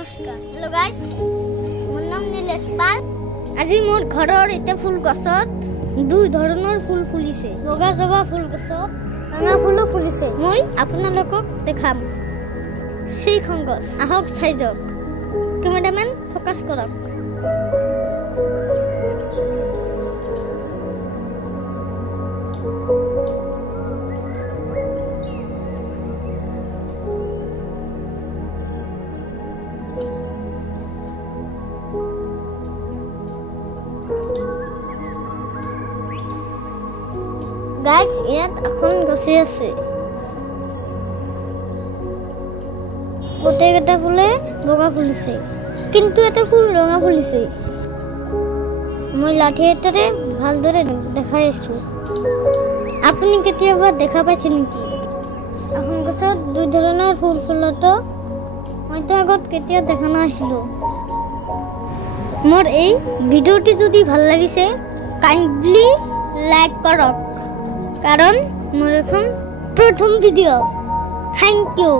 নমস্কাৰ hello' guys মোৰ নাম নীলেশ পাল আজি মোৰ ঘৰৰ এটা ফুল গছত দুই ধৰণৰ ফুল ফুলিছে বগা জবা ফুল গছত ৰঙা ফুলো ফুলিছে মই আপোনালোকক দেখাম সেইখন গছ আহক চাই যাওক কেমেৰামেন ফোকাস কৰক গাইজ ইয়াত এখন গছি আছে গোটেইকেইটা ফুলে বগা ফুলিছে কিন্তু এটা ফুল ৰঙা ফুলিছে মই লাঠি এটাৰে ভালদৰে দেখাই আছো আপুনি কেতিয়াবা দেখা পাইছে নেকি এখন গছত দুই ধৰণৰ ফুল ফুলতো মইতো আগত কেতিয়াও দেখা নাছিলো মোৰ এই ভিডিঅ'টি যদি ভাল লাগিছে কাইন্ডলি লাইক কৰক কাৰণ মোৰ এখন প্ৰথম ভিডিঅ' থ্যাংক ইউ